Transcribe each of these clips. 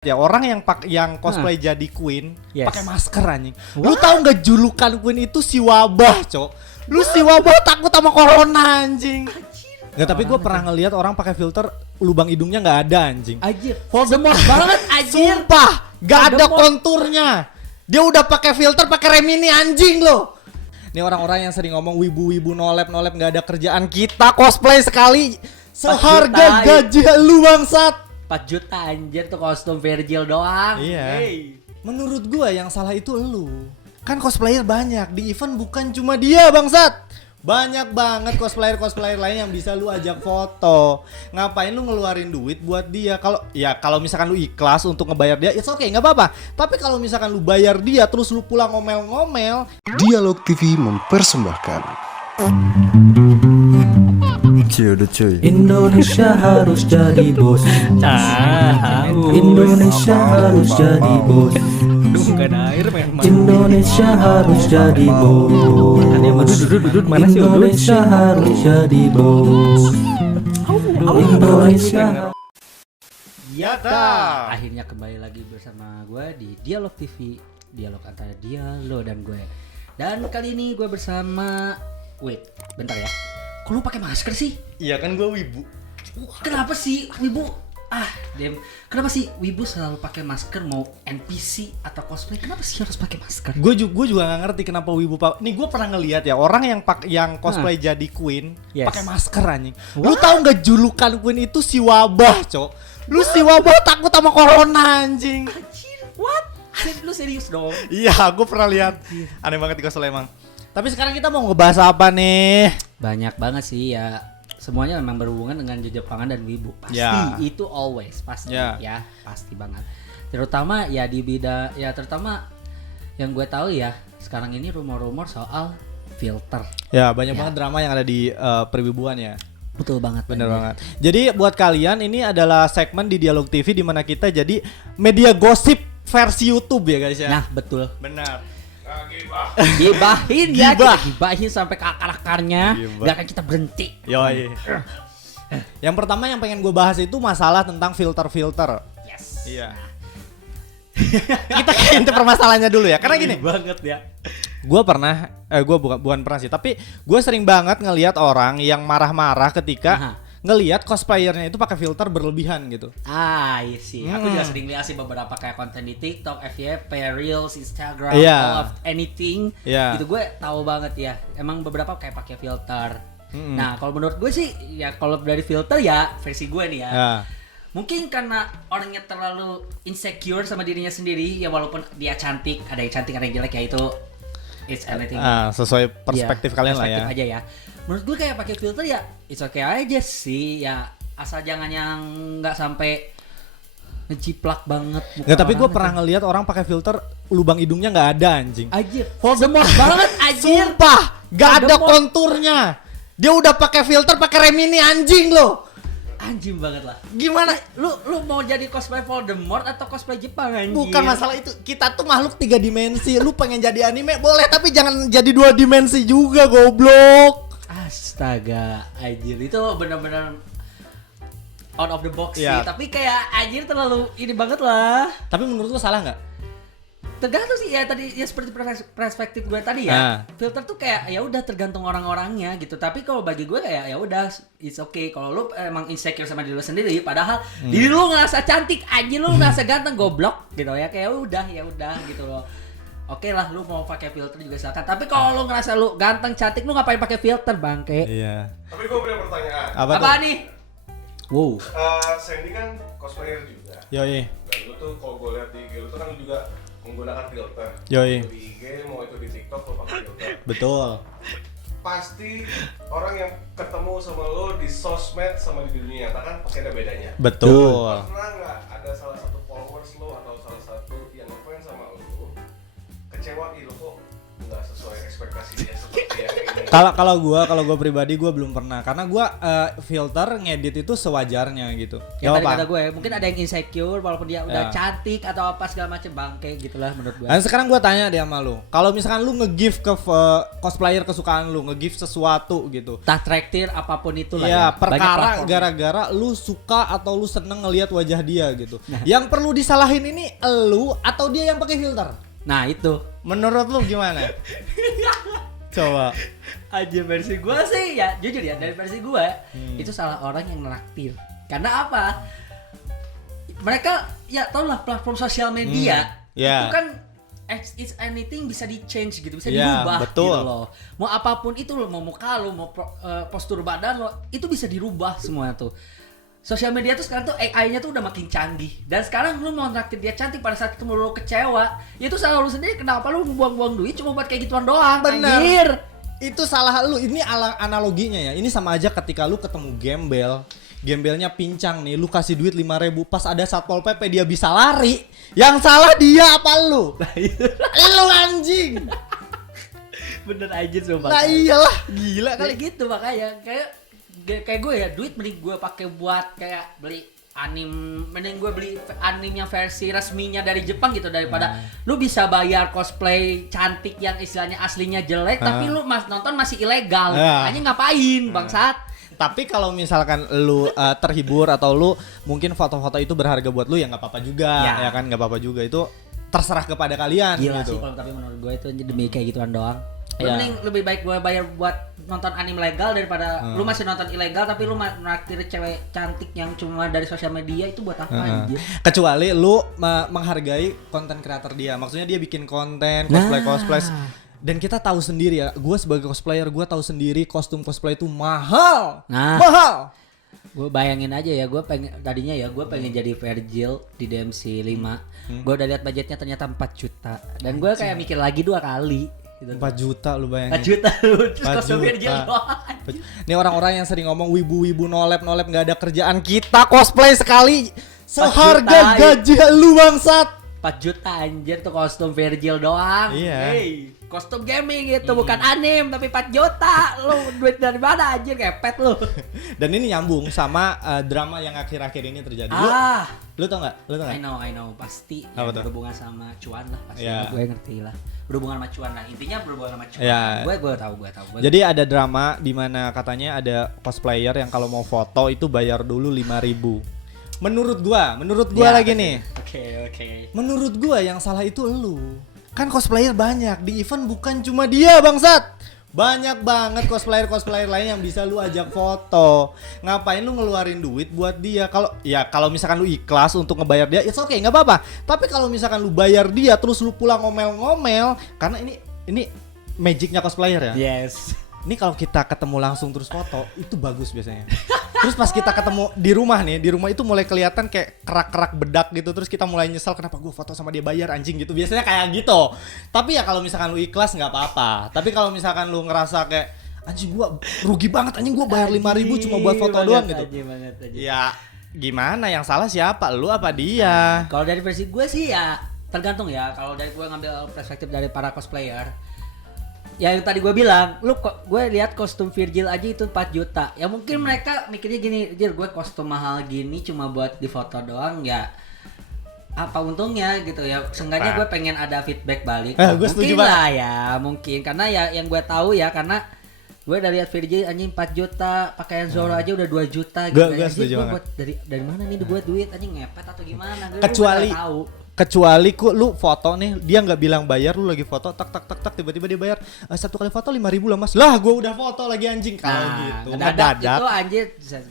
Ya orang yang cosplay jadi Queen pakai masker anjing. What? Lu tahu nggak julukan Queen itu si wabah, Cok? Lu si wabah takut sama corona anjing. Nggak, tapi gue pernah ngelihat orang pakai filter lubang hidungnya nggak ada anjing. Anjir, Voldemort banget anjir. Sumpah, nggak ada Voldemort. konturnya. Dia udah pakai filter, pakai Remini anjing loh. Ini orang-orang yang sering ngomong wibu-wibu nolep nggak ada kerjaan, kita cosplay sekali seharga gaji lu bangsat. 4 juta anjir tuh kostum Virgil doang. Iya. Hey. Menurut gua yang salah itu elu. Kan cosplayer banyak di event, bukan cuma dia bangsat. Banyak banget cosplayer lain yang bisa lu ajak foto. Ngapain lu ngeluarin duit buat dia? Kalau misalkan lu ikhlas untuk ngebayar dia, it's okay, nggak apa-apa. Tapi kalau misalkan lu bayar dia terus lu pulang ngomel-ngomel, Dialog TV mempersembahkan. Cuy. Indonesia harus jadi bos. Indonesia harus jadi bos. Bukan air memang. Indonesia harus jadi bos. Dudut mana sih Indonesia harus jadi bos. Indonesia. Ya dah. Akhirnya kembali lagi bersama gue di Dialog TV, dialog antara dia, lo dan gue. Dan kali ini gue bersama, wait, bentar ya. Kok lu pakai masker sih? iya kan gua wibu. Kenapa sih Wibu? Kenapa sih Wibu selalu pakai masker mau NPC atau cosplay? Kenapa sih harus pakai masker? Gue juga nggak ngerti kenapa wibu nih gue pernah ngeliat ya orang yang cosplay jadi Queen pakai masker anjing. Lu tahu nggak julukan Queen itu si wabah, Cok? Lu si wabah takut sama corona anjing. Anjir, what? Lu serius dong? Iya, gue pernah lihat. Aneh banget di cosplay emang. Tapi sekarang kita mau ngebahas apa nih? Banyak banget sih ya. Semuanya memang berhubungan dengan Jepangan dan Wibu. Pasti itu always pasti ya, pasti banget. Terutama ya di bidang ya, terutama yang gue tahu ya sekarang ini rumor-rumor soal filter. Ya, banyak banget drama yang ada di perwibuan ya. Betul banget. Bener banget. Jadi buat kalian ini adalah segmen di Dialog TV di mana kita jadi media gosip versi YouTube ya guys ya. Nah, betul. Benar. Gibahin ya, kita gibahin sampai ke akar-akarnya. Gak akan kita berhenti. Yoi. Yang pertama yang pengen gue bahas itu masalah tentang filter. Yes. Iya. Kita ke inti permasalahannya dulu ya. Karena gini. Banget ya. Gue pernah, bukan pernah sih, tapi gue sering banget ngelihat orang yang marah-marah ketika ngelihat cosplayernya itu pakai filter berlebihan gitu. Iya sih. Aku juga sering lihat sih beberapa kayak konten di TikTok, FYP, Reels, Instagram, Iya. all of anything. Iya. Gitu gue tahu banget ya. Emang beberapa kayak pakai filter. Nah, kalau menurut gue sih ya kalau dari filter ya versi gue nih ya. Ya. Mungkin karena orangnya terlalu insecure sama dirinya sendiri ya, walaupun dia cantik, ada yang cantik, ada yang jelek ya, itu it's anything. Sesuai perspektif kalian lah ya. Perspektif aja ya. Menurut gue kayak pakai filter ya it's okay aja sih ya, asal jangan yang nggak sampai ngejiplak banget. Nggak, tapi gue pernah ngelihat orang pakai filter lubang hidungnya nggak ada anjing. Anjir, Voldemort banget anjir. Sumpah, nggak ada Voldemort. konturnya. Dia udah pakai filter, pakai Remini anjing loh. Anjing banget lah. Gimana? Lu mau jadi cosplay Voldemort atau cosplay Jepang anjir? Bukan masalah itu. Kita tuh makhluk 3 dimensi. Lu pengen jadi anime boleh, tapi jangan jadi 2 dimensi juga, goblok. Astaga, anjir itu benar-benar out of the box Iya. sih. Tapi kayak anjir terlalu ini banget lah. Tapi menurut lu salah nggak? Tergantung sih ya, tadi ya seperti perspektif gue tadi ya. Filter tuh kayak ya udah tergantung orang-orangnya gitu. Tapi kalau bagi gue kayak ya udah it's okay kalau lu emang insecure sama diri lu sendiri, padahal diri lu ngerasa cantik, anjir lu ngerasa ganteng, goblok gitu ya. Kayak ya udah gitu loh. Oke lah, lu mau pakai filter juga silakan. Tapi kalau lu ngerasa lu ganteng, cantik, lu ngapain pakai filter, bangke? Iya. Tapi gue punya pertanyaan. Apa nih? Wow. Sandy kan cosplayer juga. Yoi. Dan lu tuh kalau gue lihat di IG lu tuh kan lu juga menggunakan filter. Yoi. Mau di IG, mau itu di TikTok lu pakai filter. Betul. Pasti orang yang ketemu sama lu di sosmed sama di dunia nyata kan pasti ada bedanya. Betul. Pernah nggak ada salah satu followers lu atau salah satu yang ngefans sama lu kecewa, lu kok nggak sesuai ekspektasi dia seperti yang ini Kalau gua pribadi gua belum pernah karena gua filter ngedit itu sewajarnya gitu. Yang tadi apa? kata gue mungkin ada yang insecure walaupun dia udah cantik atau apa segala macam bangke gitulah menurut gue. Dan sekarang gua tanya dia sama lu. Kalau misalkan lu nge-give ke cosplayer kesukaan lu, nge-give sesuatu gitu. Tah traktir apapun itu lah Iya, ya. Banyak perkara platform. gara-gara lu suka atau lu seneng ngelihat wajah dia gitu. Yang perlu disalahin ini elu atau dia yang pakai filter? Nah itu. Menurut lu gimana? Coba. Aja versi gue sih ya jujur ya dari versi gue itu salah orang yang neraktir. Karena apa? Mereka ya tau lah platform sosial media Ya. itu kan it's anything bisa di change gitu, bisa Ya, dirubah betul. gitu loh. Mau apapun itu lo, mau muka lo, mau postur badan lo, itu bisa dirubah semua tuh. Sosial media tuh sekarang tuh AI-nya tuh udah makin canggih. Dan sekarang lu mau nraktir dia cantik pada saat ketemu lu kecewa, ya itu salah lu sendiri. Kenapa lu buang-buang duit cuma buat kayak gituan doang? Bener. Anjir. Itu salah lu. Ini analoginya ya. Ini sama aja ketika lu ketemu gembel. Gembelnya pincang nih, lu kasih duit 5.000, pas ada Satpol PP dia bisa lari. Yang salah dia apa lu? Lu anjing. Bener aja sumpah. Nah iyalah, gila Kali kali. gitu makanya kayak gue ya duit mending gue pakai buat kayak beli mending gue beli anim yang versi resminya dari Jepang gitu daripada lu bisa bayar cosplay cantik yang istilahnya aslinya jelek tapi lu nonton masih ilegal. Hanya ngapain bangsat? Tapi kalau misalkan lu terhibur atau lu mungkin foto-foto itu berharga buat lu ya nggak apa-apa juga, ya kan nggak apa-apa juga, itu terserah kepada kalian. Gila gitu. sih kalau tapi menurut gue itu demi kayak gituan doang. Ya. Mending lebih baik gue bayar buat nonton anime legal daripada lu masih nonton ilegal tapi lu naktir cewek cantik yang cuma dari sosial media, itu buat apa anjir? Kecuali lu menghargai konten kreator dia, maksudnya dia bikin konten cosplay. Dan kita tahu sendiri ya, gue sebagai cosplayer gue tahu sendiri kostum cosplay itu mahal. Mahal. Gue bayangin aja ya, gue pengen jadi Virgil di DMC 5. Gue udah lihat budgetnya ternyata 4 juta. Dan gue kayak mikir lagi 2 kali. Gitu. 4 juta lu 4 bayangin. juta lu terus 4 kostum Virgil juta. doang. Ini orang-orang yang sering ngomong wibu-wibu nolep nggak ada kerjaan, kita cosplay sekali seharga gaji lu bangsat. 4 juta anjir tuh kostum Virgil doang. Iya. Hey, kostum gaming itu bukan anime tapi 4 juta. Lu duit dari mana anjir, kepet lu. Dan ini nyambung sama drama yang akhir-akhir ini terjadi. Lu tau nggak? I know pasti Apa yang tuh? berhubungan sama cuan lah pasti. Ya. Gue ngerti lah. Berhubungan sama cuan lah. Intinya berhubungan sama cuan. Ya. Gue tahu. Jadi ada drama di mana katanya ada cosplayer yang kalau mau foto itu bayar dulu 5.000. Menurut gua Ya, lagi nih. Oke. Menurut gua yang salah itu elu. Kan cosplayer banyak di event, bukan cuma dia bangsat. Banyak banget cosplayer lain yang bisa lu ajak foto. Ngapain lu ngeluarin duit buat dia? Kalau misalkan lu ikhlas untuk ngebayar dia, it's okay, nggak apa-apa. Tapi kalau misalkan lu bayar dia terus lu pulang ngomel-ngomel, karena ini magicnya cosplayer ya. Yes. Ini kalau kita ketemu langsung terus foto itu bagus biasanya. Terus pas kita ketemu di rumah itu mulai kelihatan kayak kerak-kerak bedak gitu. Terus kita mulai nyesal kenapa gue foto sama dia bayar anjing gitu. Biasanya kayak gitu. Tapi ya kalau misalkan lu ikhlas nggak apa-apa. Tapi kalau misalkan lu ngerasa kayak anjing gue rugi banget, anjing gue bayar 5.000 cuma buat foto doang gitu. Ya gimana, yang salah siapa? Lu apa dia? Kalau dari versi gue sih ya tergantung ya. Kalau dari gue ngambil perspektif dari para cosplayer, ya yang tadi gue bilang, gue lihat kostum Virgil aja itu 4 juta. Ya mungkin mereka mikirnya gini, gue kostum mahal gini cuma buat di foto doang, ya apa untungnya gitu ya. Seenggaknya gue pengen ada feedback balik. Gue setuju mungkin lah ya, mungkin karena ya yang gue tahu ya, karena gue udah lihat Virgil anjing 4 juta, pakaian Zoro aja udah 2 juta gitu. Gue setuju banget. Buat dari mana nih buat duit anjing, ngepet atau gimana? Kecuali lu foto nih, dia nggak bilang bayar, lu lagi foto tak tiba-tiba dia bayar 1 kali foto 5.000 lah mas. Lah gue udah foto lagi anjing. Kalau gitu ngedadak itu anjir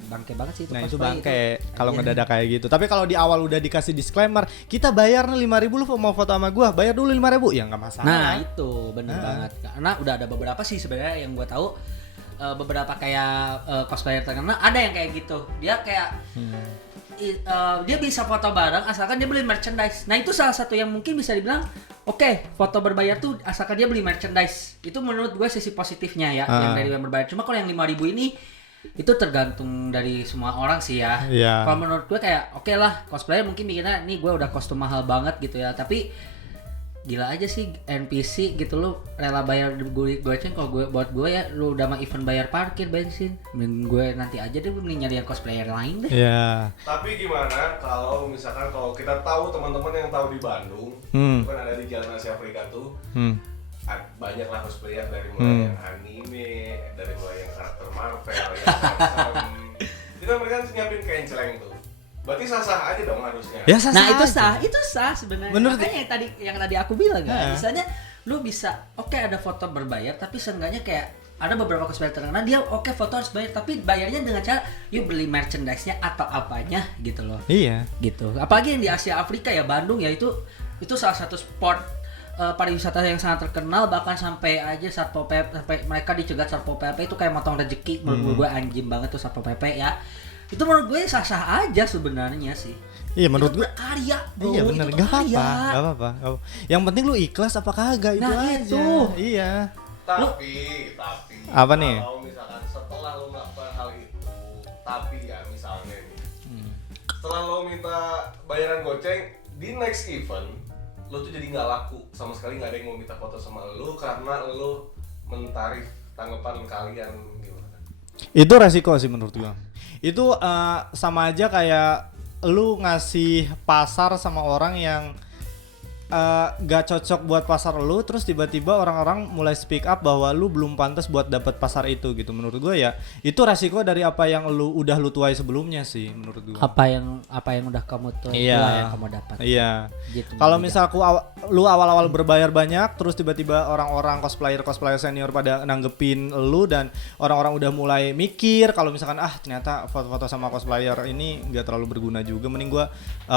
bangke banget sih itu. Nah itu bangke kalau ngedadak kayak gitu. Tapi kalau di awal udah dikasih disclaimer, kita bayar nih 5.000, lu mau foto sama gua bayar dulu 5.000, ya nggak masalah. Nah itu bener banget, karena udah ada beberapa sih sebenarnya yang gua tahu, beberapa kayak cosplayer terkenal ada yang kayak gitu. Dia kayak dia bisa foto bareng asalkan dia beli merchandise. Nah itu salah satu yang mungkin bisa dibilang oke, foto berbayar tuh asalkan dia beli merchandise. Itu menurut gue sisi positifnya ya, yang dari yang berbayar. Cuma kalau yang 5.000 ini itu tergantung dari semua orang sih ya. Kalau menurut gue kayak oke lah, cosplayer mungkin mikirnya nih gue udah kostum mahal banget gitu ya, tapi gila aja sih NPC gitu lu rela bayar goceng. Kalau buat gue ya lu udah mah event bayar parkir bensin, mending gue nanti aja deh mending nyari yang cosplayer lain deh. Iya. Tapi gimana kalau misalkan kalau kita tahu teman-teman yang tahu di Bandung, kan ada di Jalan Asia Afrika tuh, banyak lah cosplayer dari mulai yang anime, dari mulai yang karakter Marvel, yang itu kan mereka nyiapin kain celeng tuh. Berarti sah-sah aja dong harusnya. Ya sah. Nah itu sah sebenarnya. Menurut- Makanya yang tadi aku bilang kan, misalnya lu bisa ada foto berbayar, tapi seenggaknya kayak ada beberapa cosplayer terkenal dia foto harus bayar, tapi bayarnya dengan cara yuk beli merchandise-nya atau apanya gitu loh. Iya. Gitu. Apalagi yang di Asia Afrika ya, Bandung ya itu salah satu spot pariwisata yang sangat terkenal, bahkan sampai aja Satpol PP sampai mereka dicegat Satpol PP itu kayak motong rezeki. Menurut gue anjing banget tuh Satpol PP ya. Itu menurut gue sah-sah aja sebenarnya sih. Iya menurut Itu gue. karya, bro. Iya benar, Itu gak karya. apa-apa. Yang penting lu ikhlas apa kagak itu Nah, aja. itu. Iya. Tapi Apa nih? kalau misalkan setelah lo melakukan hal itu, tapi ya misalnya nih, setelah lo minta bayaran goceng di next event, lo tuh jadi nggak laku sama sekali, nggak ada yang mau minta foto sama lo karena lo mentarif tanggapan kalian gimana? Itu resiko sih menurut gua. Itu sama aja kayak lu ngasih pasar sama orang yang gak cocok buat pasar lu, terus tiba-tiba orang-orang mulai speak up bahwa lu belum pantas buat dapat pasar itu gitu. Menurut gua ya itu resiko dari apa yang lu tuai sebelumnya sih menurut gua. Apa yang udah kamu tuh yang kamu dapat. Iya. Gitu. Kalau misal lu awal-awal berbayar banyak, terus tiba-tiba orang-orang cosplayer senior pada nanggepin lu dan orang-orang udah mulai mikir kalau misalkan ternyata foto-foto sama cosplayer ini nggak terlalu berguna juga, mending gua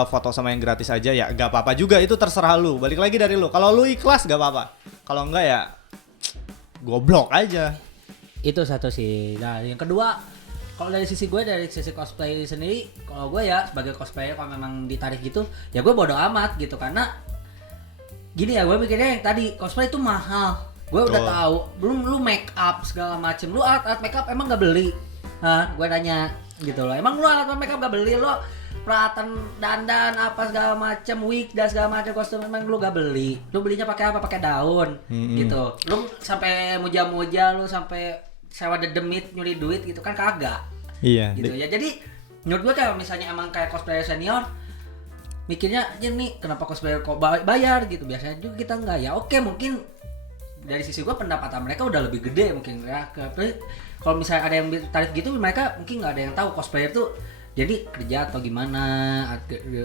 foto sama yang gratis aja ya, nggak apa-apa juga, itu terserah lu, balik lagi dari lu. Kalau lu ikhlas nggak apa-apa, kalau enggak ya goblok aja. Itu satu sih. Nah yang kedua, kalau dari sisi cosplay sendiri, kalau gue ya sebagai cosplayer kalau memang ditarik gitu ya gue bodo amat gitu, karena gini ya, gue mikirnya yang tadi cosplay itu mahal. Gue udah tahu, belum lu make up segala macem, lu alat make up emang gak beli? Gue nanya gitu loh, emang lu alat make up gak beli? Lo peralatan dandan apa segala macem, wig dan segala macem kostum emang lu gak beli? Lu belinya pakai apa? Pakai daun gitu. Lu sampai muja-muja, lu sampai sewa dedemit nyuri duit gitu kan kagak. Iya. Gitu ya. Jadi menurut gue kayak misalnya emang kayak cosplayer senior mikirnya aja nih kenapa cosplayer kok bayar gitu, biasanya juga kita enggak. Ya oke, mungkin dari sisi gue pendapatan mereka udah lebih gede mungkin ya. Kalau misalnya ada yang tarik gitu, mereka mungkin nggak ada yang tahu cosplayer tuh jadi kerja atau gimana,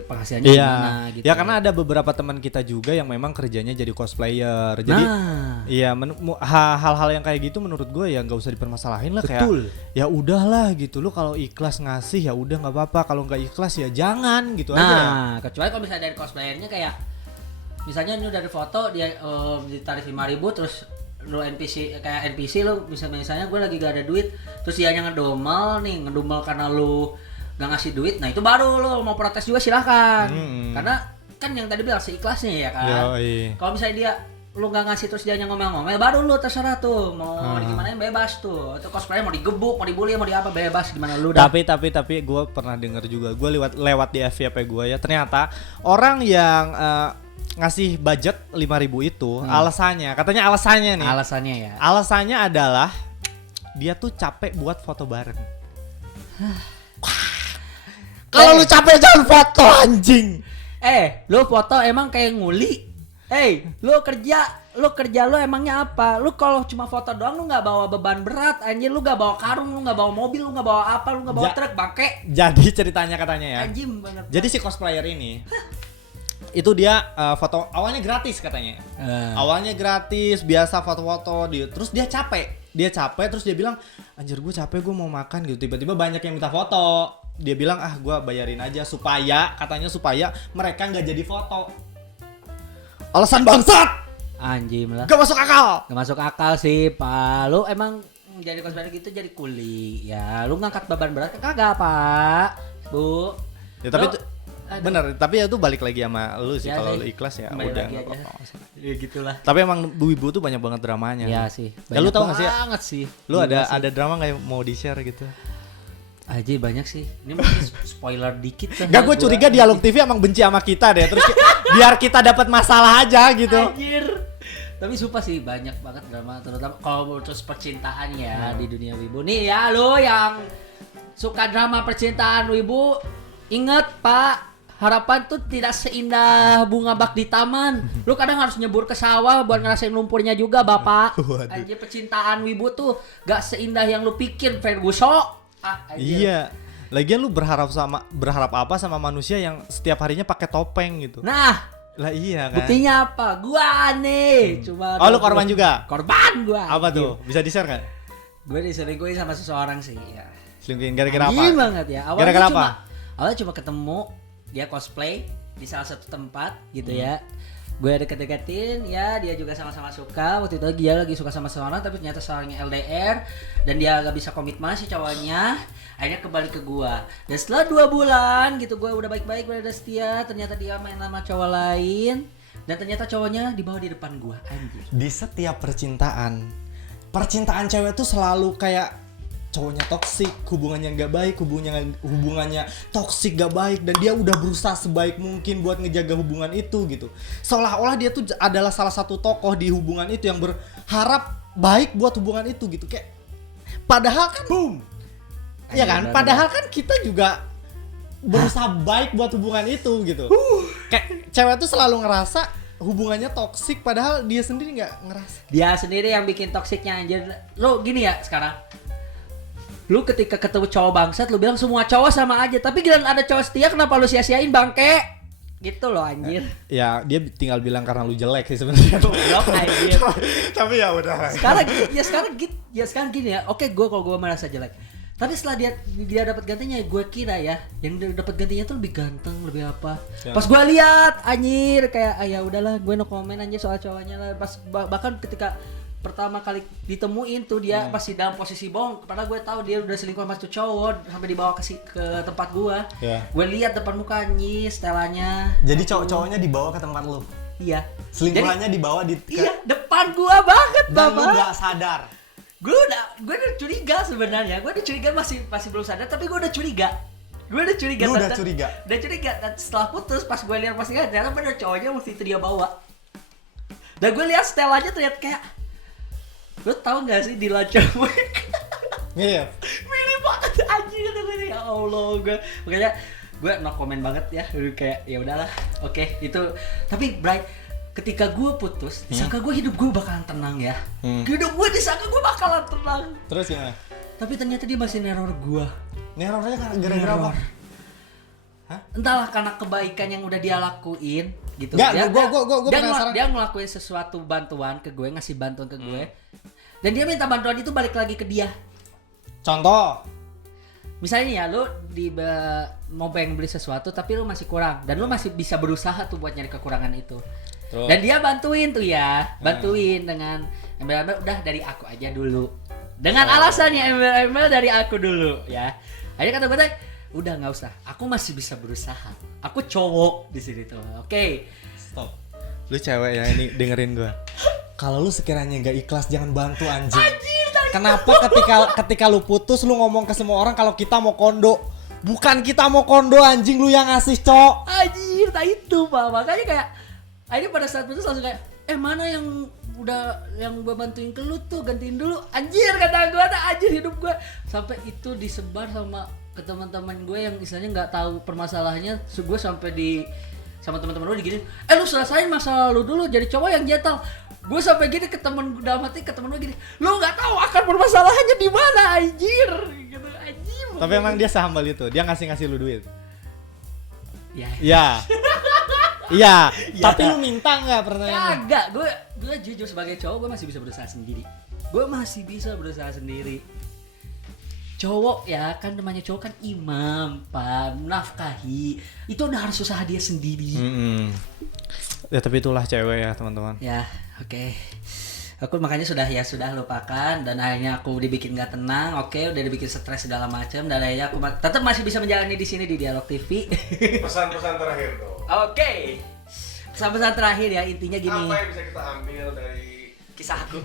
penghasilannya gimana gitu. Ya karena ada beberapa teman kita juga yang memang kerjanya jadi cosplayer. Jadi iya hal-hal yang kayak gitu menurut gue ya nggak usah dipermasalahin lah. Betul. Kayak ya udahlah gitu, lu kalau ikhlas ngasih ya udah nggak apa-apa, kalau nggak ikhlas ya jangan gitu aja. Nah, kecuali kalau misalnya dari cosplayernya kayak misalnya ini dari foto dia ditarik 5.000 terus lu kayak NPC lu misalnya gue lagi gak ada duit, terus dia ngedumel karena lu gak ngasih duit, nah itu baru lo mau protes juga silahkan. Karena kan yang tadi bilang seikhlasnya ya kan. Kalau misalnya dia lu gak ngasih terus dia ngomel-ngomel, baru lu terserah tuh mau gimana bebas tuh. Atau cosplayer mau digebuk, mau dibully, mau di apa bebas, gimana lu dah. Tapi gue pernah denger juga, gue lewat di FYP gue ya, ternyata orang yang ngasih budget 5.000 itu katanya alasannya adalah dia tuh capek buat foto bareng. Kalau lu capek jangan foto anjing. Lu foto emang kayak nguli. Lu kerja lu emangnya apa? Lu kalau cuma foto doang lu nggak bawa beban berat, anjing, lu nggak bawa karung, lu nggak bawa mobil, lu nggak bawa apa, lu nggak bawa truk, bangke. Jadi ceritanya katanya ya. Anjing banget. Jadi si cosplayer ini itu dia foto awalnya gratis katanya. Awalnya gratis, biasa foto-foto dia. Terus dia capek terus dia bilang, anjir gue capek, gue mau makan gitu. Tiba-tiba banyak yang minta foto. Dia bilang gue bayarin aja supaya mereka nggak jadi foto. Alasan bangsat. Anjing lah. Gak masuk akal. Gak masuk akal sih, Pak. Lu emang jadi cosplayer gitu jadi kuli. Ya, lu ngangkat beban berat kagak, Pak. Bu. Ya tapi bener, tapi ya itu balik lagi sama lu sih, kalau lu ikhlas ya kembali udah lagi nggak aja. apa-apa. Ya gitulah. Tapi emang Wibu tuh banyak banget dramanya. Iya sih. Ya lu tahu nggak sih? Banget sih. Lu ada drama nggak yang mau di share gitu? Aji banyak sih. Ini mungkin spoiler dikit kan. Enggak, gue curiga Dialog TV emang benci sama kita deh. Terus biar kita dapat masalah aja gitu. Anjir. Tapi sumpah sih banyak banget drama, terutama kalau terus percintaan ya di dunia wibu. Nih ya lo yang suka drama percintaan wibu, inget Pak, harapan tuh tidak seindah bunga bak di taman. Lu kadang harus nyebur ke sawah buat ngerasain lumpurnya juga, Bapak. Anjir, percintaan wibu tuh gak seindah yang lu pikir, Ferguson. Iya. Lagian lu berharap apa sama manusia yang setiap harinya pakai topeng gitu. Nah, lah iya kan. buktinya apa? Gua nih. Cuma Oh, lu korban juga? Korban gua. Apa tuh? Bisa di-share enggak? Gue diselingkuhin sama seseorang sih ya. Selingkuhin gara-gara apa? Anjing banget ya. Gara-gara apa? Awalnya cuma ketemu dia cosplay di salah satu tempat gitu ya. Gue deket-deketin, ya dia juga sama-sama suka. Waktu itu dia lagi suka sama seorang, tapi ternyata seorangnya LDR dan dia gak bisa komitmen si cowoknya. Akhirnya kembali ke gue. Dan setelah 2 bulan gitu, gue udah baik-baik, udah setia. Ternyata dia main sama cowok lain. Dan ternyata cowoknya dibawa di depan gue, anjir. Di setiap percintaan cewek tuh selalu kayak cowoknya toksik, hubungannya nggak baik, hubungannya toksik gak baik, dan dia udah berusaha sebaik mungkin buat ngejaga hubungan itu gitu. Seolah-olah dia tuh adalah salah satu tokoh di hubungan itu yang berharap baik buat hubungan itu gitu. Kayak padahal kan ya kan? Padahal kan kita juga berusaha baik buat hubungan itu gitu. Kayak cewek tuh selalu ngerasa hubungannya toksik padahal dia sendiri nggak ngerasa. Dia sendiri yang bikin toksiknya, anjir. Lo gini ya sekarang. Lu ketika ketemu cowok bangsat, lu bilang semua cowok sama aja. Tapi giliran ada cowok setia, kenapa lu sia-siain bangke? Gitu loh anjir. Ya dia tinggal bilang karena lu jelek sih sebenarnya. Goblok anjir. Tapi ya udah. Sekarang gini ya. Oke, kalau gue merasa jelek. Tapi setelah dia dapat gantinya, gue kira ya, yang dapat gantinya tuh lebih ganteng, lebih apa. Ya. Pas gue lihat anjir kayak ya udahlah, gue no comment anjir soal cowoknya lah. Pas bahkan ketika pertama kali ditemuin tuh dia pasti dalam posisi bohong, padahal gue tahu dia udah selingkuh sama tuh cowok sampai dibawa ke tempat gue. Yeah. Gue lihat depan mukanya, setelannya. Jadi cowoknya dibawa ke tempat lu. Iya. Selingkuhannya dibawa di Iya, depan gue banget, dan Bapak. lu gak sadar. Gue udah curiga sebenarnya. Gue udah curiga masih belum sadar, tapi gue udah curiga. Lu udah curiga? Udah curiga. Dan setelah putus, pas gue lihat postingan, ternyata bener cowoknya waktu itu dia bawa. Dan gue lihat setelahnya ternyata kayak, lu tau gak sih di Lacamwek? Iya. Mirip banget anjir gue, ya Allah. Makanya gue no comment banget ya. Kayak ya udahlah. Oke, itu. Tapi Bright, ketika gue putus, disangka gue hidup gue bakalan tenang ya. Hidup gue disangka gue bakalan tenang. Terus gimana? Tapi ternyata dia masih neror gue. Nerornya gara-gara apa? Hah? Entahlah karena kebaikan yang udah dia lakuin gitu. Nggak, gue penasaran. Dia ngelakuin sesuatu bantuan ke gue, ngasih bantuan ke gue. Dan dia minta bantuan itu balik lagi ke dia. Contoh. Misalnya nih ya, lu mau pengen beli sesuatu tapi lu masih kurang dan lu masih bisa berusaha tuh buat nyari kekurangan itu. Terus? Dan dia bantuin tuh ya, dengan embel-embel udah dari aku aja dulu. Dengan alasannya embel-embel dari aku dulu ya. Akhirnya kata gue tadi, udah nggak usah, aku masih bisa berusaha. Aku cowok di sini tuh. Oke. Stop. Lu cewek ya, ini dengerin gue. Kalau lu sekiranya nggak ikhlas jangan bantu anjing. Kenapa ketika lu putus lu ngomong ke semua orang kalau kita mau kondo? Bukan kita mau kondo anjing, lu yang ngasih, Cok. Anjir, tak itu Pak. Makanya kayak akhirnya pada saat putus langsung kayak mana yang gue bantuin ke lu tuh, gantiin dulu. Anjir kata gue, anjir hidup gue. Sampai itu disebar sama ke teman-teman gue yang istilahnya nggak tahu permasalahannya. Gue sampai sama teman-teman gue diginin, lu selesain masalah lu dulu, jadi cowok yang gentle. Gue sampai gini ke temen gue gini, lu nggak tahu akar permasalahannya di mana anjir, gitu anjir. Tapi emang dia sehambal itu, dia ngasih lu duit. Ya. Iya. Tapi lu minta nggak pertanyaannya? Kagak, gue jujur sebagai cowok gue masih bisa berusaha sendiri. Cowok ya kan, namanya cowok kan imam, Pak, menafkahi. Itu udah harus usaha dia sendiri. Ya tapi itulah cewek ya teman-teman. Ya, oke. Aku makanya sudah lupakan, dan akhirnya aku dibikin nggak tenang. Oke, udah dibikin stres segala macam, dan akhirnya aku tetap masih bisa menjalani di sini di Dialog TV. Pesan-pesan terakhir dong. Oke. Pesan-pesan terakhir ya, intinya gini. Apa yang bisa kita ambil dari kisah aku?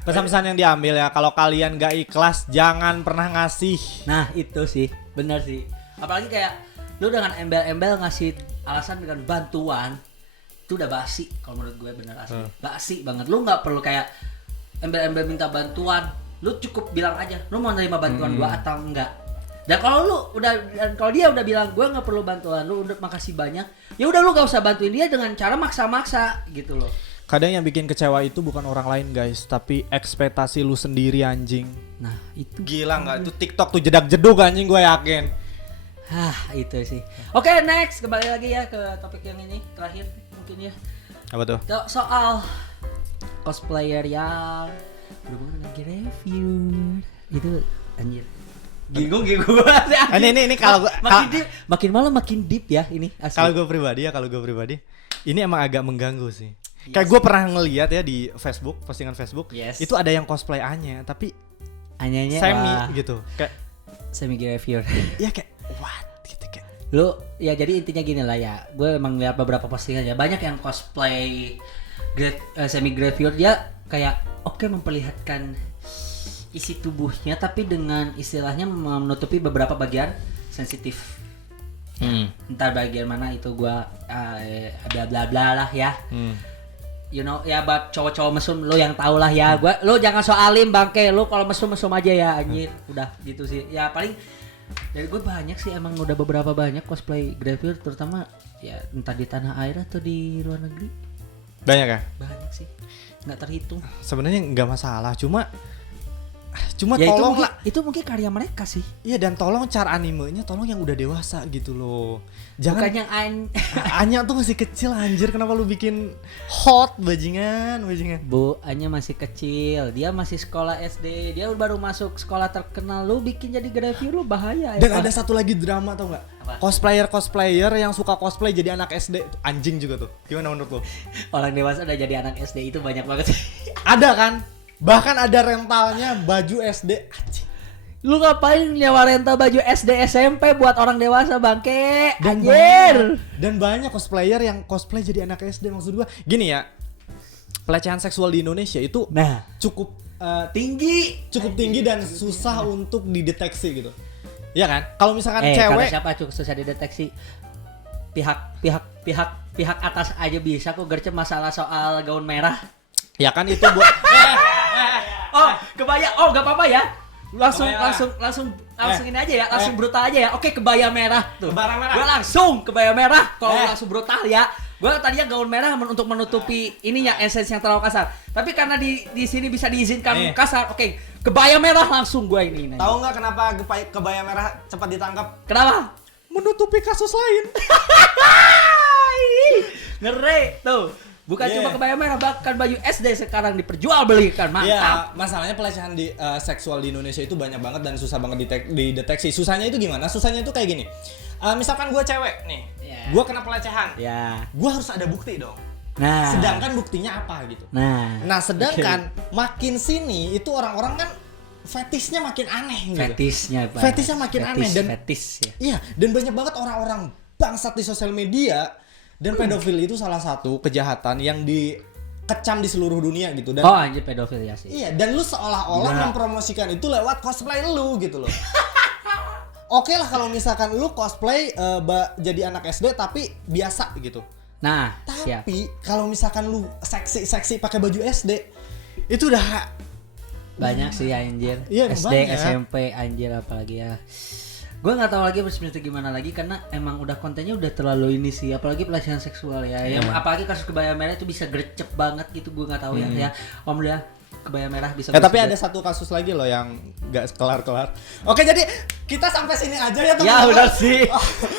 Pesan-pesan yang diambil ya, kalau kalian gak ikhlas jangan pernah ngasih. Nah itu sih, bener sih. Apalagi kayak lu dengan embel-embel ngasih alasan dengan bantuan, itu udah basi kalau menurut gue, bener asli. Basi banget. Lu nggak perlu kayak embel-embel minta bantuan. Lu cukup bilang aja, lu mau nerima bantuan gua atau enggak. Dan kalau dia udah bilang gue nggak perlu bantuan lu, udah makasih banyak. Ya udah lu gak usah bantuin dia dengan cara maksa-maksa gitu loh. Kadang yang bikin kecewa itu bukan orang lain guys, tapi ekspektasi lu sendiri anjing. Nah itu Gila nggak? Itu TikTok tuh jedak-jeduk anjing, gue yakin. itu sih. Oke, next kembali lagi ya ke topik yang ini terakhir mungkin ya. Apa tuh? Soal cosplayer yang berhubungan dengan review itu anjir. Bingung gue. Ini kalau makin malam makin deep ya ini asli. kalau gue pribadi ini emang agak mengganggu sih. Kayak gue pernah ngeliat ya di Facebook, postingan Facebook, itu ada yang cosplay Anya, tapi Anyanya semi gitu, kayak semi review. ya kayak what gitu kayak. Lu ya jadi intinya gini lah ya. Gue emang lihat beberapa postingan ya, banyak yang cosplay semi graveyard, dia kayak memperlihatkan isi tubuhnya tapi dengan istilahnya menutupi beberapa bagian sensitif. Entar bagian mana itu gua bla bla bla lah ya. You know ya, buat cowok-cowok mesum lo yang tau lah ya. Lo jangan soalin bangke, lo kalau mesum-mesum aja ya anjir. Udah gitu sih. Ya paling dari gue banyak sih, emang udah beberapa banyak cosplay graveyard, terutama ya entah di tanah air atau di luar negeri. Banyak ya? Banyak sih. Nggak terhitung. Sebenarnya nggak masalah, cuma Ya tolong itu mungkin karya mereka sih. Iya, dan tolong cara animenya tolong yang udah dewasa gitu loh. Jangan Bukan yang Anya tuh masih kecil anjir, kenapa lu bikin hot bajingan. Bu, Anya masih kecil, dia masih sekolah SD, dia baru masuk sekolah terkenal, lu bikin jadi graveyard lu bahaya. Dan ada satu lagi drama tau nggak? Cosplayer yang suka cosplay jadi anak SD, anjing juga tuh. Gimana menurut lu? Orang dewasa udah jadi anak SD itu banyak banget sih. Ada kan? Bahkan ada rentalnya baju SD, anjing. Lu ngapain nyewa rental baju SD SMP buat orang dewasa bangke? Anjir. Dan banyak cosplayer yang cosplay jadi anak SD. Maksud gua gini ya, pelecehan seksual di Indonesia itu cukup tinggi dan susah untuk dideteksi gitu. Iya kan? Kalau misalkan cewek, siapa cukup susah dideteksi? Pihak atas aja bisa kok gercep masalah soal gaun merah. ya kan itu buat Kebaya. Gak apa-apa ya. Langsung ini aja ya, langsung brutal aja ya. Oke, kebaya merah tuh. Gue langsung kebaya merah. Kalau langsung brutal ya. Gue tadinya gaun merah untuk menutupi ininya, esensi yang terlalu kasar. Tapi karena di sini bisa diizinkan kasar, oke, kebaya merah langsung gue ini. Tahu nggak kenapa kebaya merah cepat ditangkap? Kenapa? Menutupi kasus lain. Ngeri tuh. Bukan cuma kebaya merah, bahkan baju SD sekarang diperjualbelikan. Mantap. Iya, masalahnya pelecehan seksual di Indonesia itu banyak banget dan susah banget dideteksi. Susahnya itu gimana? Susahnya itu kayak gini. Misalkan gue cewek nih, gue kena pelecehan. Gue harus ada bukti dong. Nah. Sedangkan buktinya apa gitu. Nah, sedangkan makin sini itu orang-orang kan fetishnya makin aneh gitu. Fetishnya makin aneh dan iya, dan banyak banget orang-orang bangsat di sosial media. Dan pedofil itu salah satu kejahatan yang dikecam di seluruh dunia gitu. Dan anjir, pedofil ya sih. Iya, dan lu seolah-olah mempromosikan itu lewat cosplay lu gitu loh. Oke lah kalau misalkan lu cosplay jadi anak SD tapi biasa gitu. Nah, tapi kalau misalkan lu seksi pakai baju SD, itu udah banyak sih anjir. Iya, SD, banyak. SMP anjir, apalagi ya. Gue nggak tahu lagi sebenarnya gimana lagi, karena emang udah kontennya udah terlalu ini sih, apalagi pelecehan seksual ya. Yang apalagi kasus kebaya merah itu bisa gercep banget gitu, gue nggak tahu ya. Om dia kebaya merah bisa. Tapi ada satu kasus lagi loh yang nggak kelar-kelar. Oke, jadi kita sampai sini aja ya teman-teman. Ya udah sih.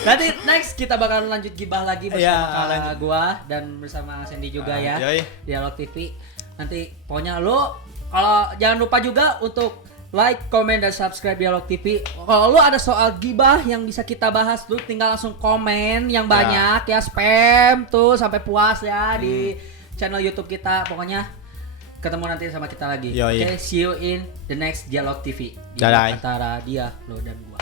Nanti next kita bakal lanjut gibah lagi bersama gua dan bersama Sandy juga ya. Dialog TV. Nanti pokoknya lo kalau jangan lupa juga untuk like, komen, dan subscribe Dialog TV. Kalau lu ada soal gibah yang bisa kita bahas, lu tinggal langsung komen yang banyak ya, spam tuh sampai puas ya di channel YouTube kita. Pokoknya ketemu nanti sama kita lagi. Oke, see you in the next Dialog TV. Di antara dia, lo, dan gua.